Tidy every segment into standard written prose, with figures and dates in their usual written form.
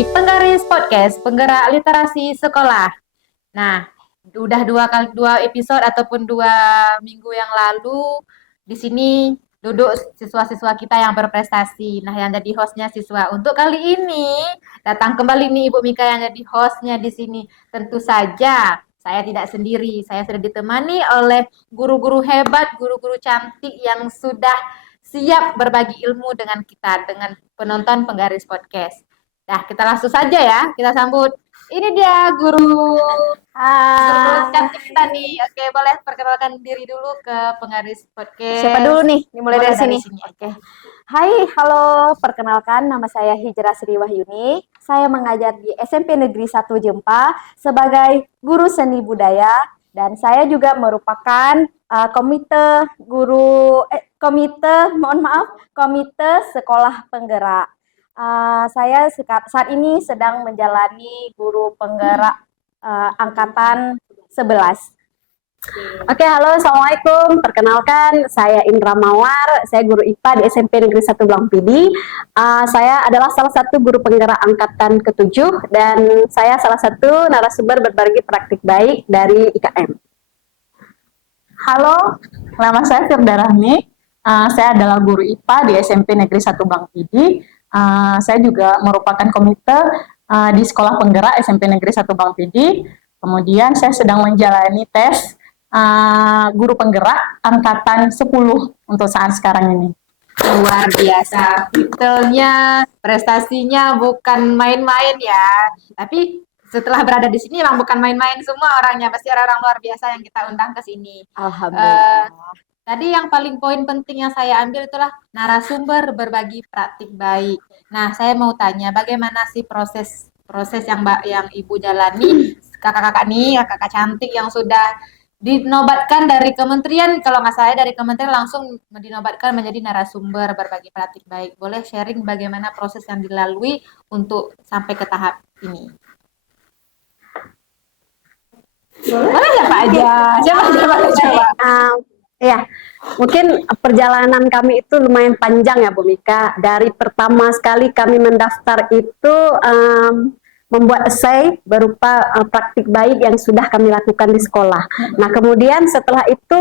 di Penggaris Podcast, Penggerak Literasi Sekolah. Nah, udah dua episode ataupun 2 minggu yang lalu di sini duduk siswa-siswa kita yang berprestasi. Nah, yang jadi hostnya siswa. Untuk kali ini datang kembali nih Ibu Mika yang jadi hostnya di sini. Tentu saja saya tidak sendiri. Saya sudah ditemani oleh guru-guru hebat, guru-guru cantik yang sudah siap berbagi ilmu dengan kita, dengan penonton Penggaris Podcast. Nah, kita langsung saja ya. Kita sambut. Ini dia guru cantik kita nih. Oke, boleh perkenalkan diri dulu ke Penggaris Podcast. Siapa dulu nih? Dimulai Boleh dari sini. Oke. Hai, halo. Perkenalkan, nama saya Hijrah Sri Wahyuni. Saya mengajar di SMP Negeri 1 Jempa sebagai guru seni budaya dan saya juga merupakan komite sekolah penggerak. Saya saat ini sedang menjalani guru penggerak angkatan 11. Oke, halo, assalamualaikum. Perkenalkan, saya Indra Mawar. Saya guru IPA di SMP Negeri 1 Blangpidi. Saya adalah salah satu guru penggerak angkatan ke-7 dan saya salah satu narasumber berbagi praktik baik dari IKM. Halo, nama saya Firda Rahmi. Saya adalah guru IPA di SMP Negeri 1 Blangpidi. Saya juga merupakan komite di Sekolah Penggerak SMP Negeri 1 Blangpidi. Kemudian saya sedang menjalani tes guru penggerak angkatan 10 untuk saat sekarang ini. Luar biasa, titelnya, prestasinya bukan main-main ya. Tapi setelah berada di sini memang bukan main-main semua orangnya, pasti orang-orang luar biasa yang kita undang ke sini. Alhamdulillah. Tadi yang paling poin penting yang saya ambil itulah narasumber berbagi praktik baik. Nah, saya mau tanya bagaimana sih proses yang Ibu jalani, kakak-kakak nih, kakak cantik yang sudah dinobatkan dari kementerian, kalau nggak salah dari kementerian langsung dinobatkan menjadi narasumber berbagi praktik baik. Boleh sharing bagaimana proses yang dilalui untuk sampai ke tahap ini? Boleh siapa aja? Coba. Ya, mungkin perjalanan kami itu lumayan panjang ya Bu Mika. Dari pertama sekali kami mendaftar itu membuat esai berupa praktik baik yang sudah kami lakukan di sekolah. Nah, kemudian setelah itu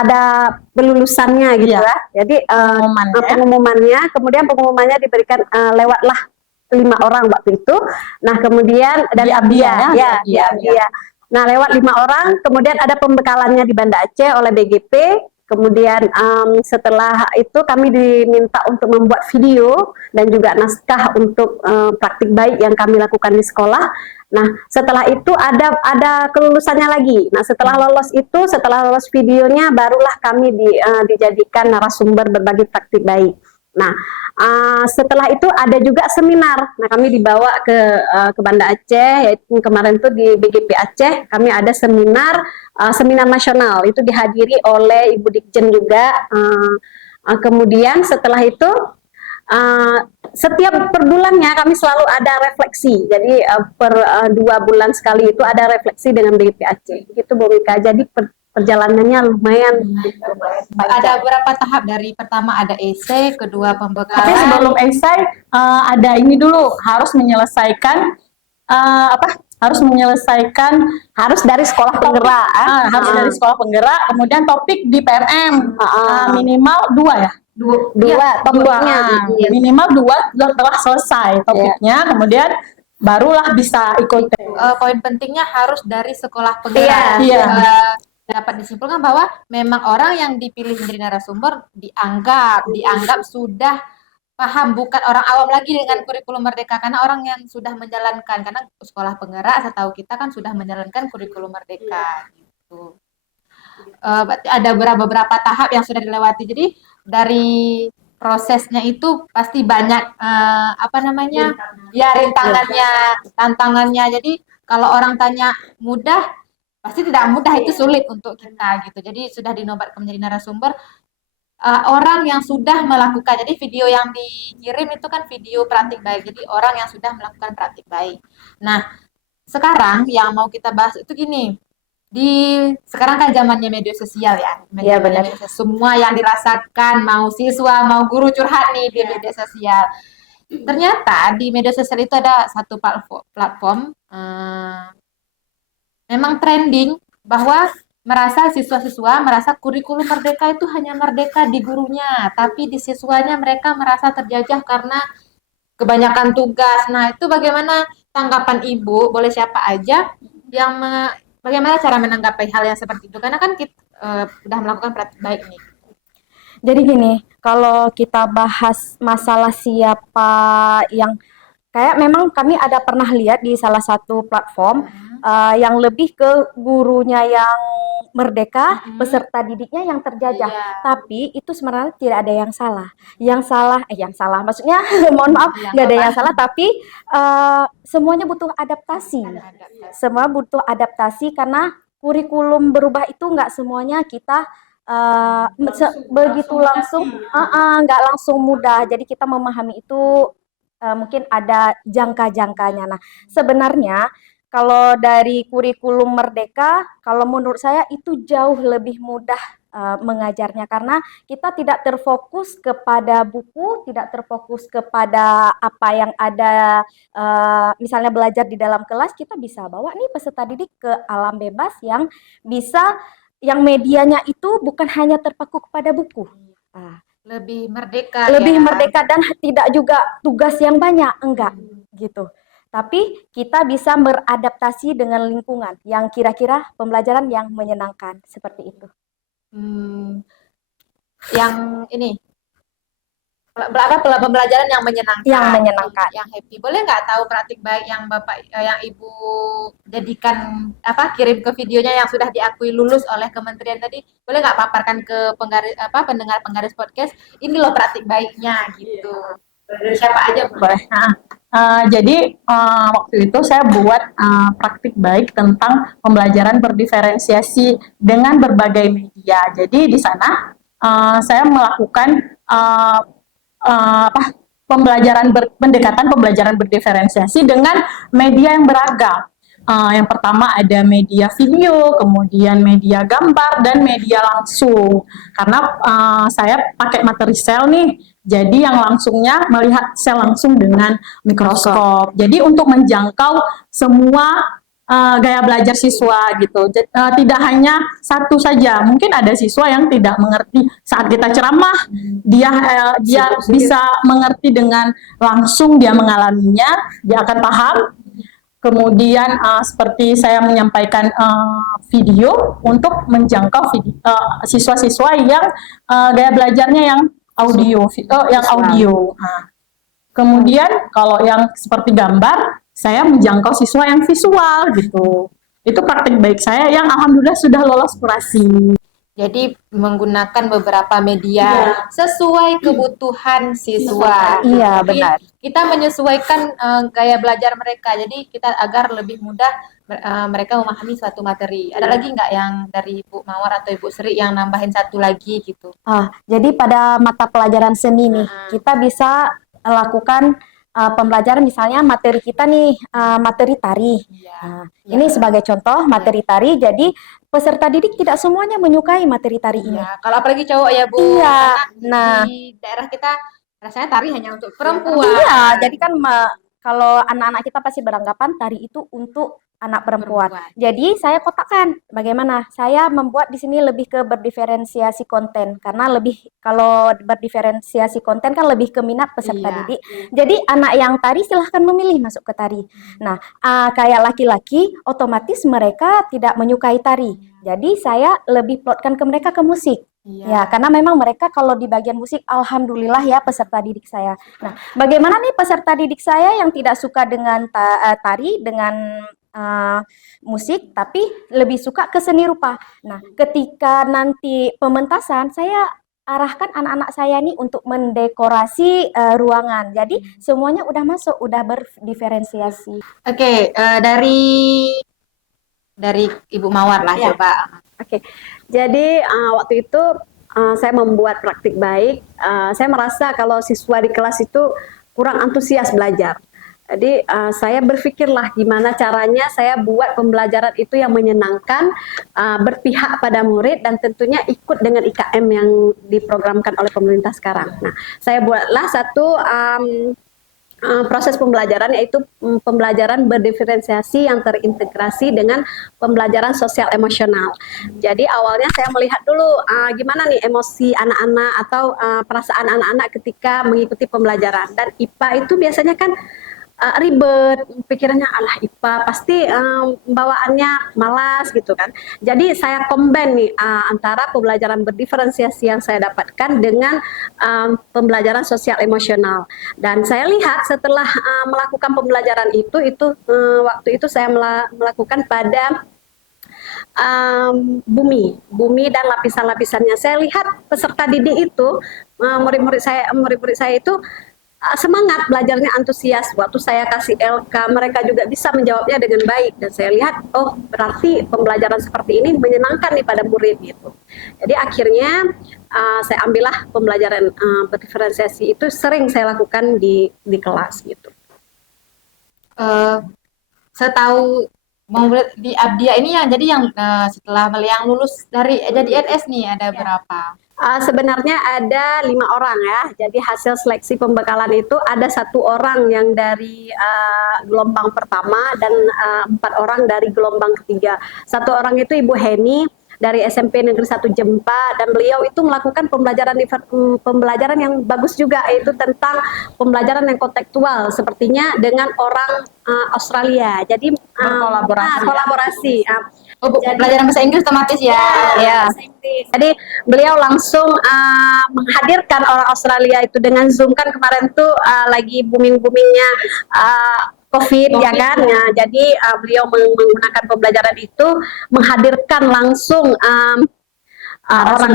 ada pelulusannya gitu ya. Jadi pengumumannya diberikan lewatlah 5 orang waktu itu. Nah, kemudian dari Abdia. Nah, lewat 5 orang, kemudian ada pembekalannya di Banda Aceh oleh BGP. Kemudian setelah itu kami diminta untuk membuat video dan juga naskah untuk praktik baik yang kami lakukan di sekolah. Nah, setelah itu ada kelulusannya lagi. Nah, setelah lolos videonya, barulah kami dijadikan narasumber berbagi praktik baik. Nah, setelah itu ada juga seminar. Nah, kami dibawa ke Banda Aceh, yaitu kemarin itu di BGP Aceh. Kami ada seminar nasional. Itu dihadiri oleh Ibu Dikjen juga. Kemudian setelah itu setiap per bulannya kami selalu ada refleksi. Jadi per 2 bulan sekali itu ada refleksi dengan BGP Aceh. Gitu Bu Mika. Jadi perjalanannya lumayan. Ada berapa tahap? Dari pertama ada esai, kedua pembekalan. Tapi sebelum esai ada ini dulu, harus menyelesaikan harus dari sekolah penggerak. Harus dari sekolah penggerak. Kemudian topik di PNM minimal 2 ya. Topiknya. Minimal 2 telah selesai topiknya. Kemudian barulah bisa ikut. Poin pentingnya harus dari sekolah penggerak. Dapat disimpulkan bahwa memang orang yang dipilih menjadi narasumber dianggap sudah paham, bukan orang awam lagi dengan kurikulum Merdeka, karena orang yang sudah menjalankan, karena sekolah penggerak setahu kita kan sudah menjalankan kurikulum Merdeka gitu. Berarti ada beberapa tahap yang sudah dilewati. Jadi dari prosesnya itu pasti banyak rintangannya, tantangannya. Jadi kalau orang tanya mudah, pasti tidak mudah, itu sulit untuk kita gitu. Jadi sudah dinobatkan menjadi narasumber orang yang sudah melakukan. Jadi video yang dikirim itu kan video praktik baik. Jadi orang yang sudah melakukan praktik baik. Nah, sekarang yang mau kita bahas itu gini. sekarang kan zamannya media sosial ya, Iya, benar. semua yang dirasakan mau siswa mau guru curhat nih di media sosial. Ternyata di media sosial itu ada satu platform, memang trending bahwa siswa-siswa merasa kurikulum merdeka itu hanya merdeka di gurunya, tapi di siswanya mereka merasa terjajah karena kebanyakan tugas. Nah, itu bagaimana tanggapan Ibu? Boleh siapa aja yang bagaimana cara menanggapi hal yang seperti itu? Karena kan kita sudah melakukan praktik baik nih. Jadi gini, kalau kita bahas masalah siapa yang kayak memang kami ada pernah lihat di salah satu platform yang lebih ke gurunya yang merdeka, peserta didiknya yang terjajah. Iya. Tapi itu sebenarnya tidak ada yang salah. Yang salah maksudnya mohon maaf, Yang nggak ada apa? yang salah. Tapi semuanya butuh adaptasi. Semua butuh adaptasi karena kurikulum berubah itu nggak semuanya kita begitu langsung, nggak langsung mudah. Jadi kita memahami itu mungkin ada jangka-jangkanya. Nah, sebenarnya kalau dari kurikulum merdeka, kalau menurut saya itu jauh lebih mudah mengajarnya karena kita tidak terfokus kepada buku, tidak terfokus kepada apa yang ada, misalnya belajar di dalam kelas, kita bisa bawa nih peserta didik ke alam bebas yang medianya itu bukan hanya terpaku kepada buku. Lebih merdeka Lebih ya. merdeka dan tidak juga tugas yang banyak, enggak gitu. Tapi kita bisa beradaptasi dengan lingkungan yang kira-kira pembelajaran yang menyenangkan seperti itu. Yang ini pembelajaran yang menyenangkan. Yang menyenangkan. Yang happy. Boleh nggak tahu praktik baik yang Bapak yang Ibu jadikan kirim ke videonya yang sudah diakui lulus oleh kementerian tadi? Boleh nggak paparkan ke pendengar penggaris podcast? Ini loh praktik baiknya gitu. Dari siapa aja boleh. Jadi waktu itu saya buat praktik baik tentang pembelajaran berdiferensiasi dengan berbagai media. Jadi di sana saya melakukan pendekatan pembelajaran berdiferensiasi dengan media yang beragam. Yang pertama ada media video, kemudian media gambar, dan media langsung. Karena saya pakai materi sel nih, jadi yang langsungnya melihat sel langsung dengan mikroskop. Jadi untuk menjangkau semua gaya belajar siswa gitu. Tidak hanya satu saja. Mungkin ada siswa yang tidak mengerti saat kita ceramah, dia bisa mengerti dengan langsung, dia mengalaminya, dia akan paham. Kemudian seperti saya menyampaikan video untuk menjangkau siswa-siswa yang gaya belajarnya yang audio. Kemudian kalau yang seperti gambar, saya menjangkau siswa yang visual gitu. Itu praktik baik saya yang alhamdulillah sudah lolos kurasi. Jadi menggunakan beberapa media sesuai kebutuhan siswa. Iya, benar. Kita menyesuaikan gaya belajar mereka. Jadi kita agar lebih mudah mereka memahami suatu materi. Ada lagi nggak yang dari Ibu Mawar atau Ibu Sri yang nambahin satu lagi gitu? Jadi pada mata pelajaran seni nih, kita bisa lakukan pembelajaran misalnya materi kita nih materi tari. Ini sebagai contoh materi tari. Jadi peserta didik tidak semuanya menyukai materi tari ini. Kalau apalagi cowok ya Bu. Iya. Nah, di daerah kita rasanya tari hanya untuk perempuan. Iya. Jadi kan kalau anak-anak kita pasti beranggapan tari itu untuk anak perempuan. Jadi saya kotakkan bagaimana saya membuat di sini lebih ke berdiferensiasi konten karena kalau berdiferensiasi konten kan lebih ke minat peserta didik. Jadi anak yang tari silahkan memilih masuk ke tari. Nah, kayak laki-laki otomatis mereka tidak menyukai tari. Jadi saya lebih plotkan ke mereka ke musik. Ya, karena memang mereka kalau di bagian musik, alhamdulillah ya peserta didik saya. Nah, bagaimana nih peserta didik saya yang tidak suka dengan tari, dengan musik, tapi lebih suka ke seni rupa. Nah, ketika nanti pementasan, saya arahkan anak-anak saya nih untuk mendekorasi ruangan. Jadi semuanya udah masuk, udah berdiferensiasi. Oke, dari Ibu Mawar lah coba. Oke. Jadi waktu itu saya membuat praktik baik. Saya merasa kalau siswa di kelas itu kurang antusias belajar. Jadi saya berpikirlah gimana caranya saya buat pembelajaran itu yang menyenangkan, berpihak pada murid dan tentunya ikut dengan IKM yang diprogramkan oleh pemerintah sekarang. Nah, saya buatlah satu proses pembelajaran, yaitu pembelajaran berdiferensiasi yang terintegrasi dengan pembelajaran sosial emosional. Jadi awalnya saya melihat dulu gimana nih emosi anak-anak atau perasaan anak-anak ketika mengikuti pembelajaran. Dan IPA itu biasanya kan ribet, pikirannya alah IPA pasti bawaannya malas gitu kan. Jadi saya combine nih antara pembelajaran berdiferensiasi yang saya dapatkan dengan pembelajaran sosial emosional. Dan saya lihat setelah melakukan pembelajaran itu waktu itu saya melakukan pada bumi dan lapisan-lapisannya. Saya lihat peserta didik itu murid-murid saya itu semangat belajarnya, antusias. Waktu saya kasih LK, mereka juga bisa menjawabnya dengan baik. Dan saya lihat, oh berarti pembelajaran seperti ini menyenangkan nih pada murid gitu. Jadi akhirnya saya ambillah pembelajaran berdiferensiasi itu sering saya lakukan di kelas gitu. Setahu murid di Abdia ini yang setelah yang lulus dari jadi NS nih ada berapa? Sebenarnya ada 5 orang ya. Jadi hasil seleksi pembekalan itu ada 1 orang yang dari gelombang pertama dan 4 orang dari gelombang ketiga. 1 orang itu Ibu Heni dari SMP Negeri 1 Jempa, dan beliau itu melakukan pembelajaran yang bagus juga, yaitu tentang pembelajaran yang kontekstual sepertinya dengan orang Australia. Jadi kolaborasi. Pelajaran bahasa Inggris otomatis ya. Ya. Jadi beliau langsung menghadirkan orang Australia itu dengan Zoom, kan kemarin tuh lagi booming-boomingnya COVID ya kan. Nah, jadi beliau menggunakan pembelajaran itu menghadirkan langsung orang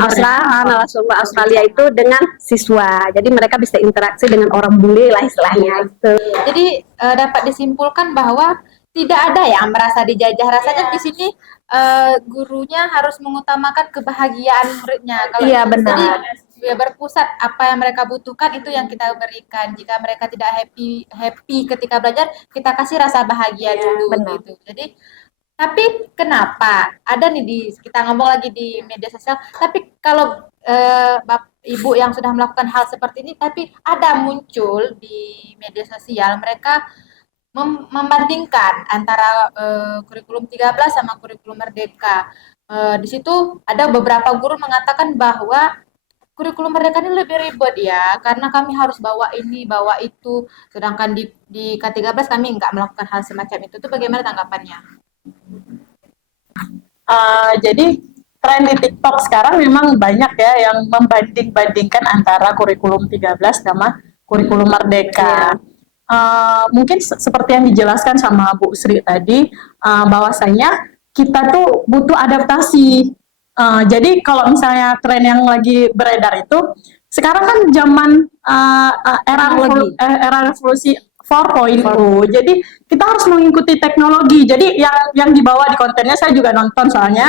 narasumber Australia itu dengan siswa. Jadi mereka bisa interaksi dengan orang bule lah istilahnya. Gitu. Jadi dapat disimpulkan bahwa tidak ada yang merasa dijajah. Rasanya di sini gurunya harus mengutamakan kebahagiaan muridnya. Kalau benar. Jadi berpusat apa yang mereka butuhkan itu yang kita berikan. Jika mereka tidak happy ketika belajar, kita kasih rasa bahagia dulu gitu. Jadi tapi kenapa ada nih kita ngomong lagi di media sosial, tapi kalau Ibu yang sudah melakukan hal seperti ini, tapi ada muncul di media sosial mereka membandingkan antara kurikulum 13 sama kurikulum Merdeka. Di situ ada beberapa guru mengatakan bahwa kurikulum Merdeka ini lebih ribet ya, karena kami harus bawa ini, bawa itu, sedangkan di K13 kami nggak melakukan hal semacam itu. Itu bagaimana tanggapannya? Jadi tren di TikTok sekarang memang banyak ya yang membanding-bandingkan antara kurikulum 13 sama kurikulum Merdeka. Mungkin seperti yang dijelaskan sama Bu Sri tadi, bahwasanya kita tuh butuh adaptasi. Jadi kalau misalnya tren yang lagi beredar itu, sekarang kan zaman era revolusi 4.0, jadi kita harus mengikuti teknologi. Jadi yang dibawa di kontennya saya juga nonton soalnya.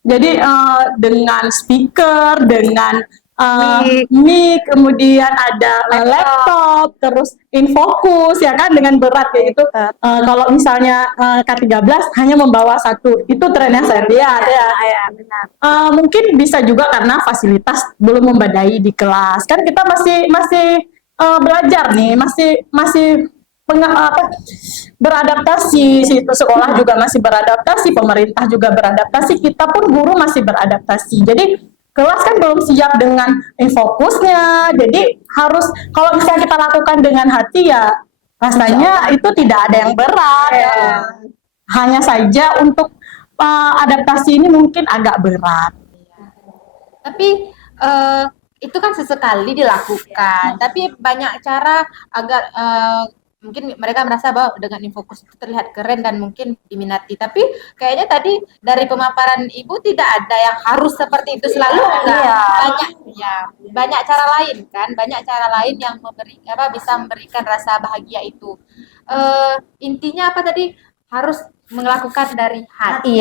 Jadi dengan speaker, dengan mic, kemudian ada laptop, terus infocus ya kan, dengan berat kayak gitu. Kalau misalnya K13 hanya membawa satu, itu trennya saya lihat ya. Benar. Mungkin bisa juga karena fasilitas belum memadai di kelas. Kan kita masih belajar nih, masih beradaptasi, sekolah juga masih beradaptasi, pemerintah juga beradaptasi, kita pun guru masih beradaptasi. Jadi kelas kan belum siap dengan infokusnya, jadi harus kalau misalnya kita lakukan dengan hati ya rasanya itu tidak ada yang berat. Hanya saja untuk adaptasi ini mungkin agak berat. Tapi itu kan sesekali dilakukan, tapi banyak cara agar mungkin mereka merasa bahwa dengan infokus itu terlihat keren dan mungkin diminati. Tapi kayaknya tadi dari pemaparan Ibu tidak ada yang harus seperti itu selalu, banyak cara lain kan, banyak cara lain yang bisa memberikan rasa bahagia itu. Intinya apa tadi? Harus melakukan dari hati,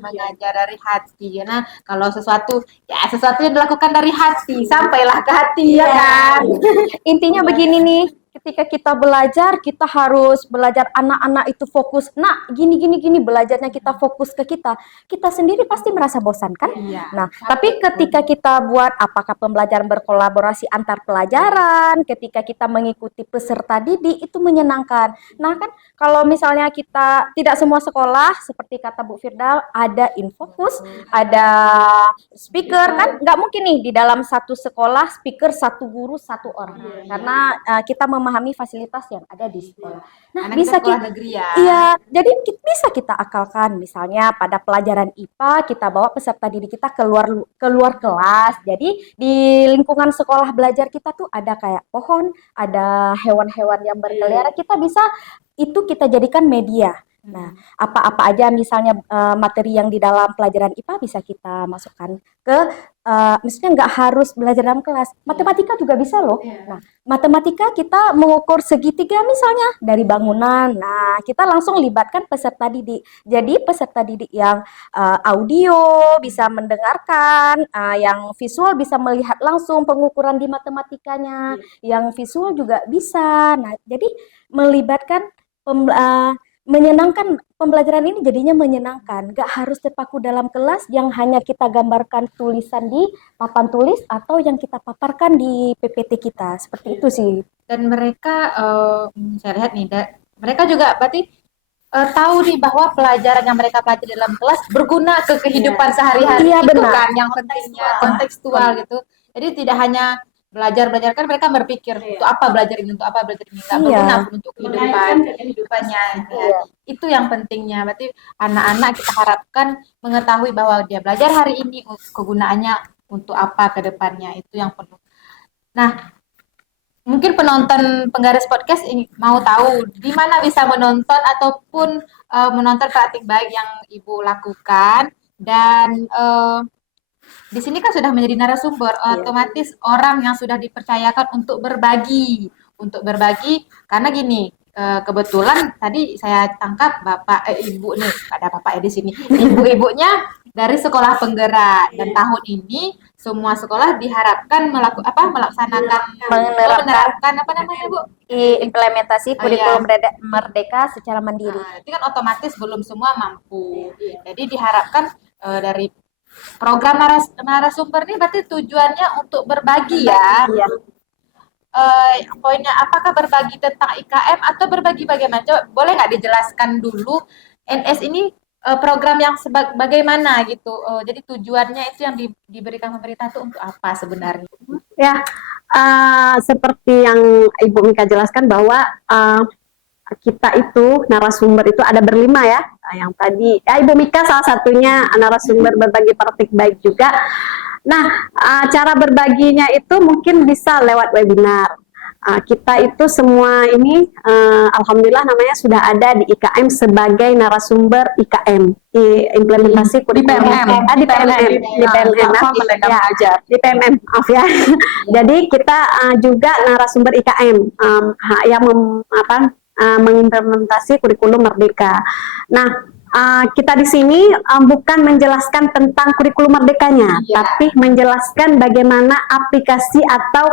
mengajar dari hati. Nah, kalau sesuatu yang dilakukan dari hati, sampailah ke hati ya kan. Intinya begini nih, ketika kita belajar, kita harus belajar anak-anak itu fokus. Nah, gini belajarnya kita fokus ke kita sendiri pasti merasa bosan kan? Iya. Nah, tapi ketika kita buat apakah pembelajaran berkolaborasi antar pelajaran, ketika kita mengikuti peserta didik itu menyenangkan. Nah, kan kalau misalnya kita tidak semua sekolah seperti kata Bu Firda ada infocus, ada speaker kan nggak mungkin nih di dalam satu sekolah speaker satu guru satu orang karena kita memahami fasilitas yang ada di sekolah. Nah, Karena bisa kita sekolah kita negeri ya. iya, jadi bisa kita akalkan misalnya pada pelajaran IPA kita bawa peserta didik kita keluar kelas. Jadi di lingkungan sekolah belajar kita tuh ada kayak pohon, ada hewan-hewan yang berkeliaran, kita bisa itu kita jadikan media. Nah, apa-apa aja misalnya materi yang di dalam pelajaran IPA bisa kita masukkan ke maksudnya nggak harus belajar dalam kelas. Matematika juga bisa loh. Nah, matematika kita mengukur segitiga misalnya dari bangunan. Nah, kita langsung libatkan peserta didik. Jadi peserta didik yang audio bisa mendengarkan, yang visual bisa melihat langsung pengukuran di matematikanya, yang visual juga bisa. Nah, jadi melibatkan menyenangkan pembelajaran ini jadinya menyenangkan, gak harus terpaku dalam kelas yang hanya kita gambarkan tulisan di papan tulis atau yang kita paparkan di PPT kita, seperti itu sih. Dan mereka saya lihat nih, mereka juga berarti tahu nih bahwa pelajaran yang mereka pelajari dalam kelas berguna ke kehidupan sehari-hari. Iya, Itu benar. kan yang pentingnya kontekstual gitu. Jadi tidak hanya belajar kan mereka berpikir untuk apa belajar ini, untuk apa belajar ini, nggak Iya. berguna pun untuk kehidupannya. Ya. Itu yang pentingnya. Berarti anak-anak kita harapkan mengetahui bahwa dia belajar hari ini kegunaannya untuk apa ke depannya, itu yang perlu. Nah, mungkin penonton Penggaris Podcast mau tahu di mana bisa menonton ataupun menonton praktik baik yang Ibu lakukan, dan di sini kan sudah menjadi narasumber, otomatis orang yang sudah dipercayakan untuk berbagi karena gini, kebetulan tadi saya tangkap ibu nih, ada bapak ya di sini, ibu-ibunya dari sekolah penggerak, dan tahun ini semua sekolah diharapkan menerapkan apa namanya Bu? Implementasi kurikulum merdeka secara mandiri. Nah, itu kan otomatis belum semua mampu. Jadi diharapkan dari program narasumber ini berarti tujuannya untuk berbagi ya. Iya. Poinnya apakah berbagi tentang IKM atau berbagi bagaimana? Coba, boleh nggak dijelaskan dulu NS ini program yang bagaimana gitu. Jadi tujuannya itu yang diberikan pemerintah itu untuk apa sebenarnya? Ya, seperti yang Ibu Mika jelaskan bahwa kita itu narasumber itu ada berlima ya, yang tadi Ibu Mika salah satunya narasumber berbagi praktik baik juga. Nah, cara berbaginya itu mungkin bisa lewat webinar. Kita itu semua ini alhamdulillah namanya sudah ada di IKM sebagai narasumber IKM implementasi kurikulum di PMM maaf ya. Jadi kita juga narasumber IKM yang mengimplementasi kurikulum merdeka. Nah, kita di sini bukan menjelaskan tentang kurikulum merdekanya, tapi menjelaskan bagaimana aplikasi atau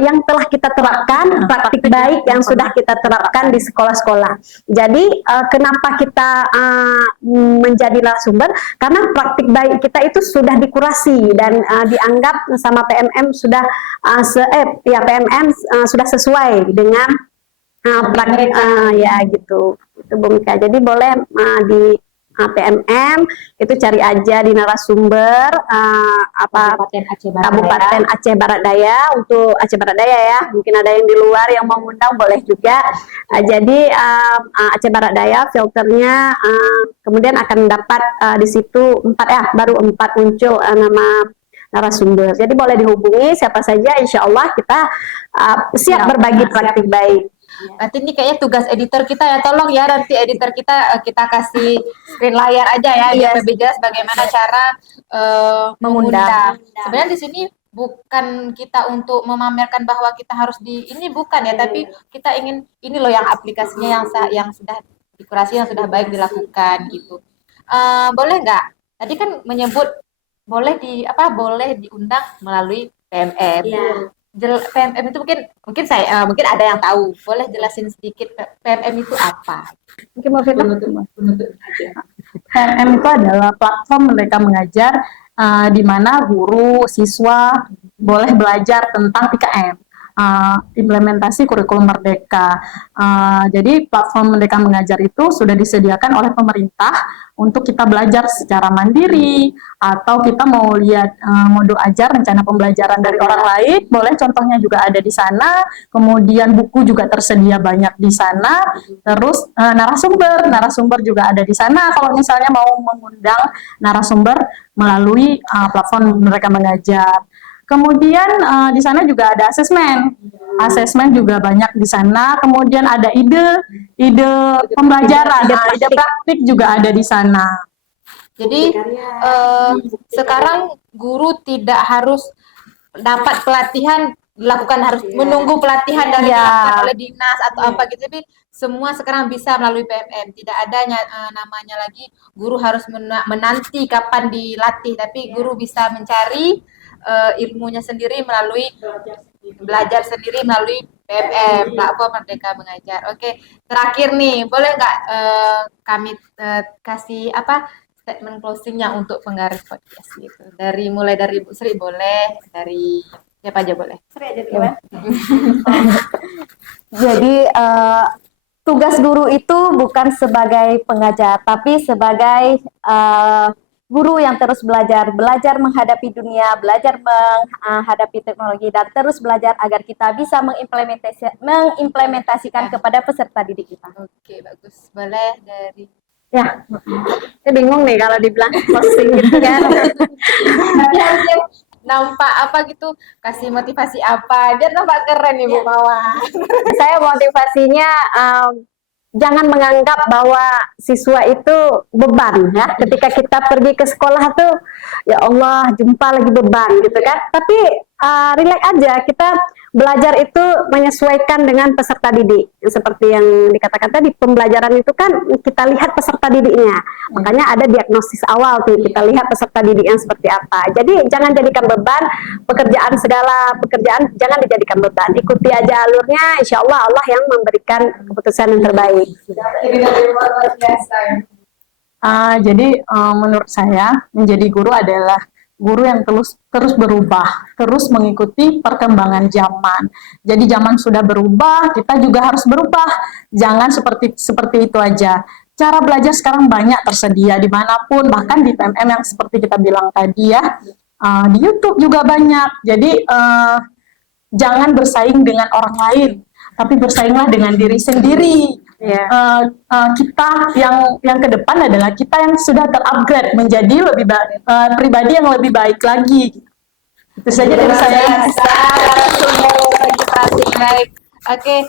yang telah kita terapkan, praktik baik yang sudah kita terapkan di sekolah-sekolah. Jadi kenapa kita menjadi narasumber? Karena praktik baik kita itu sudah dikurasi dan dianggap sama PMM sudah PMM sudah sesuai dengan praktik ya gitu. Itu Bu Mika. Jadi boleh di PMM itu cari aja di narasumber Kabupaten Aceh Barat Daya, untuk Aceh Barat Daya ya. Mungkin ada yang di luar yang mau ngundang boleh juga. Jadi Aceh Barat Daya filternya kemudian akan dapat di situ baru 4 muncul nama narasumber. Jadi boleh dihubungi siapa saja, insya Allah kita siap berbagi praktik baik. Berarti ini kayaknya tugas editor kita ya, tolong ya nanti editor kita kasih screen layar aja ya, biar lebih jelas bagaimana cara mengundang. Sebenarnya di sini bukan kita untuk memamerkan bahwa kita harus ini bukan ya, tapi kita ingin ini loh yang aplikasinya yang sudah dikurasi, yang sudah baik dilakukan gitu. Boleh nggak? Tadi kan menyebut boleh diundang melalui PMM. PMM itu mungkin saya mungkin ada yang tahu. Boleh jelasin sedikit PMM itu apa? Mungkin mau Firda? Penutup aja. PMM itu adalah platform mereka mengajar di mana guru, siswa boleh belajar tentang 3M. Implementasi kurikulum merdeka. Jadi platform Merdeka Mengajar itu sudah disediakan oleh pemerintah untuk kita belajar secara mandiri, atau kita mau lihat modul ajar rencana pembelajaran dari orang lain, boleh, contohnya juga ada di sana. Kemudian buku juga tersedia banyak di sana. Terus narasumber juga ada di sana kalau misalnya mau mengundang narasumber melalui platform Merdeka Mengajar. Kemudian di sana juga ada asesmen juga banyak di sana. Kemudian ada ide pembelajaran, ide praktik juga ada di sana. Jadi sekarang guru tidak harus dapat pelatihan harus menunggu pelatihan dari oleh dinas atau apa gitu, tapi semua sekarang bisa melalui PMM. Tidak ada namanya lagi guru harus menanti kapan dilatih, tapi guru bisa mencari ilmunya sendiri belajar sendiri melalui PMM, platform Merdeka Mengajar. Oke, terakhir nih, boleh nggak kami kasih statement closingnya untuk penggaris podcast gitu? Mulai dari Bu Sri boleh, dari siapa aja boleh. Sri aja dulu ya. Jadi tugas guru itu bukan sebagai pengajar, tapi sebagai guru yang terus belajar menghadapi dunia, belajar menghadapi teknologi, dan terus belajar agar kita bisa mengimplementasikan kepada peserta didik kita. Oke, bagus. Boleh dari Ya, saya bingung nih kalau dibilang closing gitu kan. tapi harusnya nampak gitu, kasih motivasi apa biar nampak keren Ibu Mawar. Saya motivasinya jangan menganggap bahwa siswa itu beban ya. Ketika kita pergi ke sekolah tuh, ya Allah jumpa lagi beban gitu kan. Tapi relax aja, kita belajar itu menyesuaikan dengan peserta didik. Seperti yang dikatakan tadi, pembelajaran itu kan kita lihat peserta didiknya. Makanya ada diagnosis awal tuh, kita lihat peserta didiknya seperti apa. Jadi jangan jadikan beban segala pekerjaan jangan dijadikan beban. Ikuti aja alurnya, insya Allah Allah yang memberikan keputusan yang terbaik. Jadi menurut saya menjadi guru adalah guru yang terus berubah, terus mengikuti perkembangan zaman. Jadi zaman sudah berubah, kita juga harus berubah. Jangan seperti itu aja. Cara belajar sekarang banyak tersedia dimanapun, bahkan di PMM yang seperti kita bilang tadi ya, di YouTube juga banyak. Jadi jangan bersaing dengan orang lain, tapi bersainglah dengan diri sendiri. Kita yang ke depan adalah kita yang sudah terupgrade menjadi pribadi yang lebih baik lagi. Itu saja dari saya. Baik. Oke,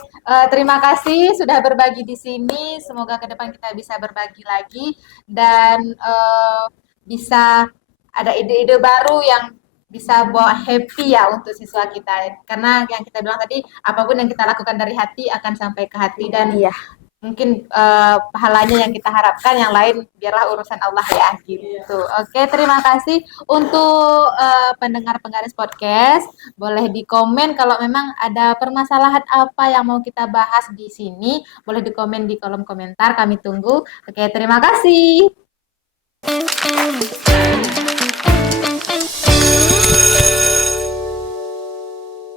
terima kasih sudah berbagi di sini. Semoga ke depan kita bisa berbagi lagi dan bisa ada ide-ide baru yang bisa bawa happy ya untuk siswa kita. Karena yang kita bilang tadi, apapun yang kita lakukan dari hati akan sampai ke hati, dan mungkin pahalanya yang kita harapkan, yang lain biarlah urusan Allah ya gitu. Oke, terima kasih untuk pendengar penggaris podcast. Boleh di komen kalau memang ada permasalahan apa yang mau kita bahas di sini, boleh di komen di kolom komentar, kami tunggu. Oke, terima kasih.